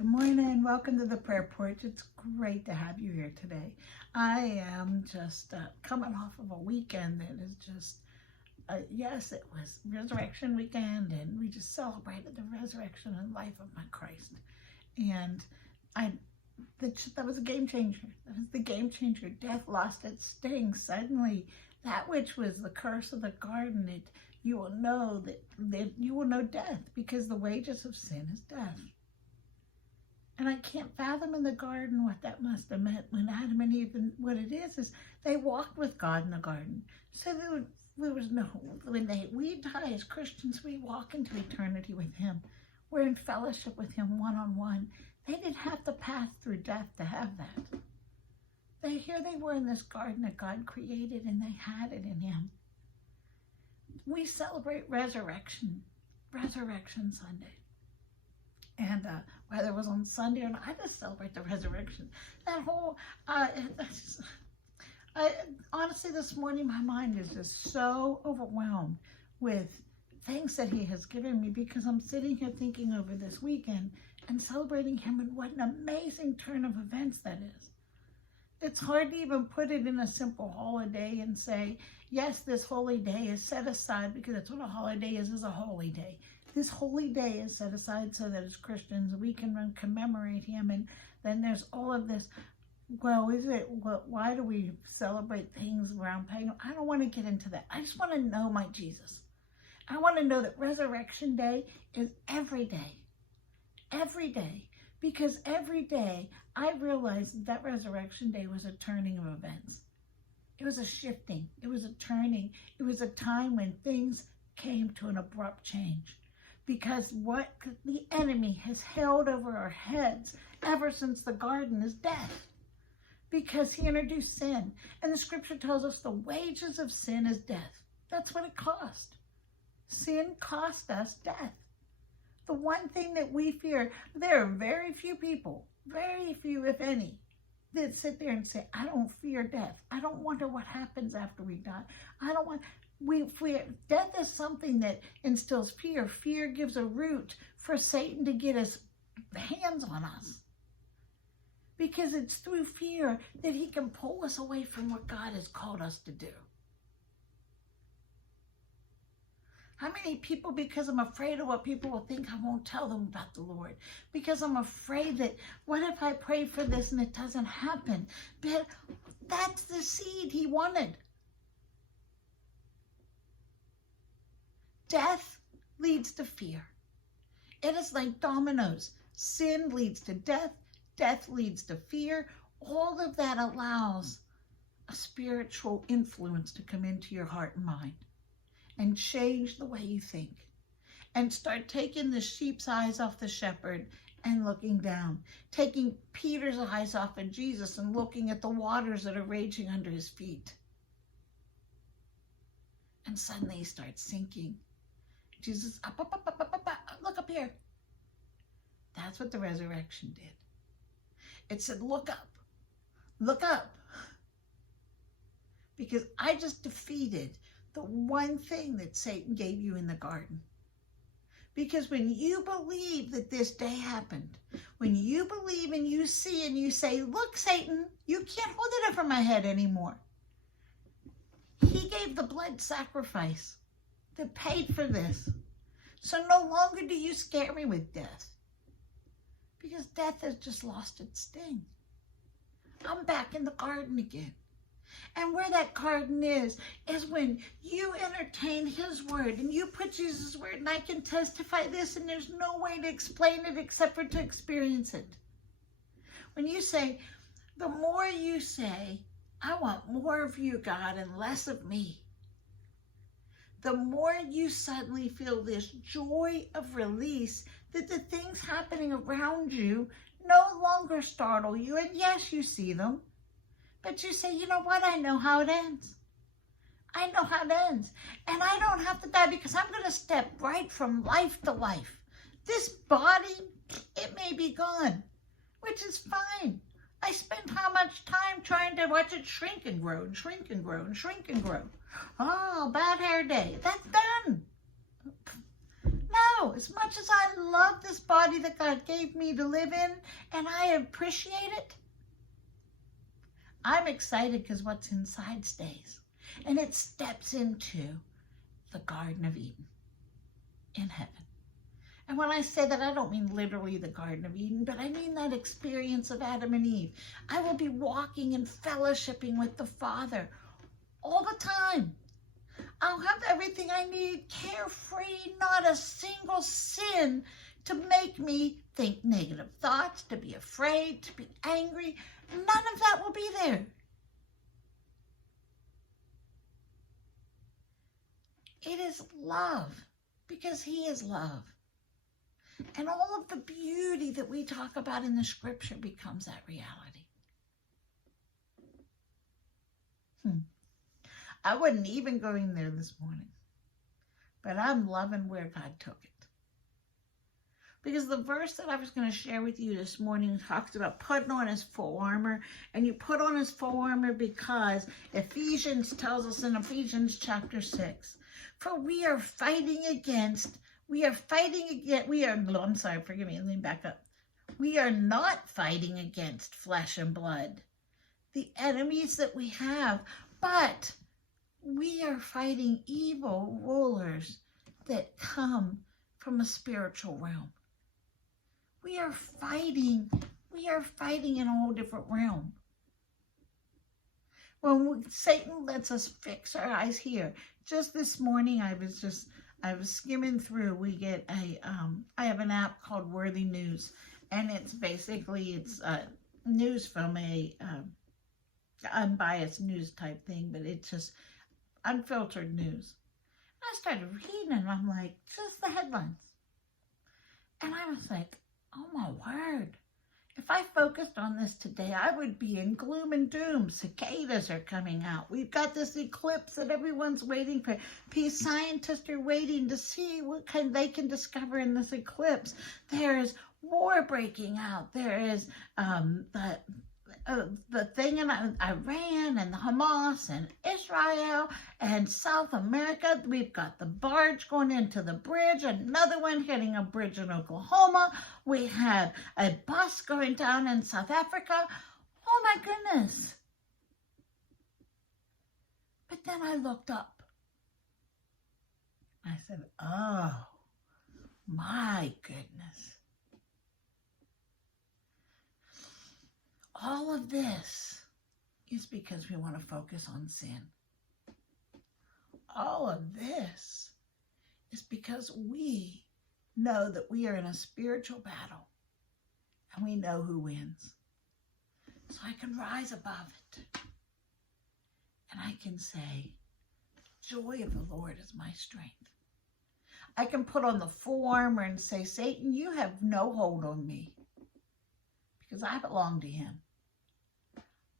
Good morning. Welcome to the prayer porch. It's great to have you here today. I am just coming off of a weekend that is just, yes, it was Resurrection Weekend, and we just celebrated the resurrection and life of my Christ. And that was a game changer. That was the game changer. Death lost its sting. Suddenly, that which was the curse of the garden, you will know that you will know death, because the wages of sin is death. And I can't fathom in the garden what that must have meant when Adam and Eve, and what it is they walked with God in the garden. So there was no, we die as Christians, we walk into eternity with Him. We're in fellowship with Him one-on-one. They didn't have to pass through death to have that. Here they were in this garden that God created, and they had it in Him. We celebrate Resurrection Sunday. And whether it was on Sunday or not, I just celebrate the resurrection. That whole, honestly, this morning, my mind is just so overwhelmed with things that He has given me, because I'm sitting here thinking over this weekend and celebrating Him, and what an amazing turn of events that is. It's hard to even put it in a simple holiday and say, yes, this holy day is set aside, because that's what a holiday is a holy day. This holy day is set aside so that as Christians we can commemorate Him. And then there's all of this, why do we celebrate things around pagan? I don't want to get into that. I just want to know my Jesus. I want to know that Resurrection Day is every day. Every day. Because every day I realized that Resurrection Day was a turning of events. It was a shifting. It was a turning. It was a time when things came to an abrupt change. Because what the enemy has held over our heads ever since the garden is death. Because he introduced sin. And the scripture tells us the wages of sin is death. That's what it cost. Sin cost us death. The one thing that we fear, there are very few people, very few, if any, that sit there and say, I don't fear death. I don't wonder what happens after we die. Death is something that instills fear. Fear gives a root for Satan to get his hands on us. Because it's through fear that he can pull us away from what God has called us to do. How many people, because I'm afraid of what people will think, I won't tell them about the Lord? Because I'm afraid that, what if I pray for this and it doesn't happen? But that's the seed He wanted. Death leads to fear. It is like dominoes. Sin leads to death. Death leads to fear. All of that allows a spiritual influence to come into your heart and mind and change the way you think, and start taking the sheep's eyes off the shepherd and looking down, taking Peter's eyes off of Jesus and looking at the waters that are raging under His feet. And suddenly he starts sinking. Jesus, up, look up here. That's what the resurrection did. It said, look up. Because I just defeated the one thing that Satan gave you in the garden. Because when you believe that this day happened, when you believe and you see and you say, look, Satan, you can't hold it over my head anymore. He gave the blood sacrifice that paid for this. So no longer do you scare me with death. Because death has just lost its sting. I'm back in the garden again. And where that garden is when you entertain His word and you put Jesus' word, and I can testify this, and there's no way to explain it except for to experience it. When you say, the more you say, I want more of you, God, and less of me, the more you suddenly feel this joy of release, that the things happening around you no longer startle you. And yes, you see them, but you say, you know what? I know how it ends. I know how it ends. And I don't have to die, because I'm going to step right from life to life. This body, it may be gone, which is fine. I spent how much time trying to watch it shrink and grow and shrink and grow and shrink and grow. Oh, bad hair day. That's done. No, as much as I love this body that God gave me to live in, and I appreciate it, I'm excited because what's inside stays. And it steps into the Garden of Eden in heaven. And when I say that, I don't mean literally the Garden of Eden, but I mean that experience of Adam and Eve. I will be walking and fellowshipping with the Father all the time. I'll have everything I need, carefree, not a single sin to make me think negative thoughts, to be afraid, to be angry. None of that will be there. It is love, because he is love. And all of the beauty that we talk about in the scripture becomes that reality. I wasn't even going there this morning, but I'm loving where God took it. Because the verse that I was going to share with you this morning talks about putting on his full armor. And you put on his full armor because Ephesians tells us in Ephesians chapter 6, for we are fighting against, I'm sorry, forgive me, let me back up. We are not fighting against flesh and blood, the enemies that we have, but we are fighting evil rulers that come from a spiritual realm. We are fighting in a whole different realm. When Satan lets us fix our eyes here. Just this morning, I was skimming through. I have an app called Worthy News, and it's news from a unbiased news type thing, but it's just unfiltered news. I started reading and I'm like, just the headlines. And I was like, oh my word. If I focused on this today, I would be in gloom and doom. Cicadas are coming out. We've got this eclipse that everyone's waiting for. Scientists are waiting to see what they can discover in this eclipse. There is war breaking out. There is the thing in Iran and Hamas and Israel and South America. We've got the barge going into the bridge, another one hitting a bridge in Oklahoma. We have a bus going down in South Africa. Oh my goodness. But then I looked up. I said, oh my goodness. All of this is because we want to focus on sin. All of this is because we know that we are in a spiritual battle and we know who wins. So I can rise above it and I can say, joy of the Lord is my strength. I can put on the full armor and say, Satan, you have no hold on me because I belong to him.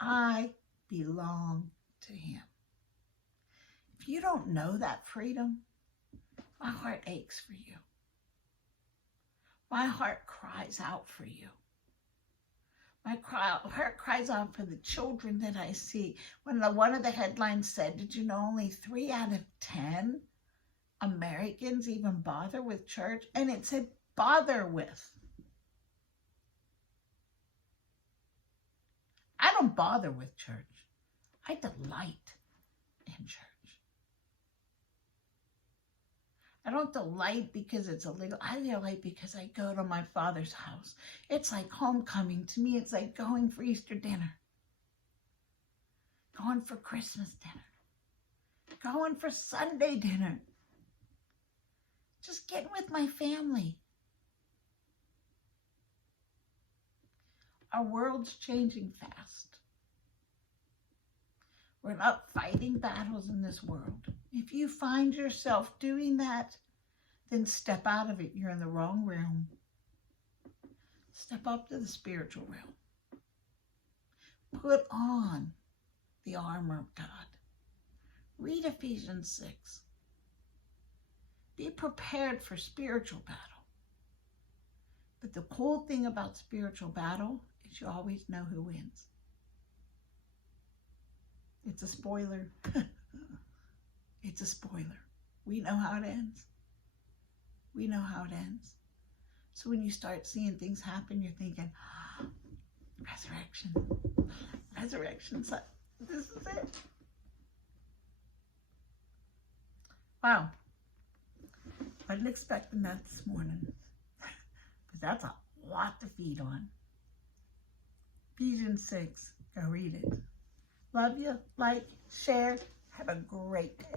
I belong to him. If you don't know that freedom, my heart aches for you. My heart cries out for you. My heart cries out for the children that I see. When one of the headlines said, did you know only 3 out of 10 Americans even bother with church? And it said bother with. I don't bother with church. I delight in church. I don't delight because it's illegal. I delight because I go to my Father's house. It's like homecoming to me. It's like going for Easter dinner, going for Christmas dinner, going for Sunday dinner. Just getting with my family. Our world's changing fast. We're not fighting battles in this world. If you find yourself doing that, then step out of it. You're in the wrong realm. Step up to the spiritual realm. Put on the armor of God. Read Ephesians 6. Be prepared for spiritual battle. But the cool thing about spiritual battle is you always know who wins. It's a spoiler. It's a spoiler. We know how it ends. we know how it ends. So when you start seeing things happen, you're thinking, oh, resurrection, resurrection. So this is it. Wow. Wasn't expecting that this morning. Because that's a lot to feed on. Ephesians 6. Go read it. Love you. Like, share. Have a great day.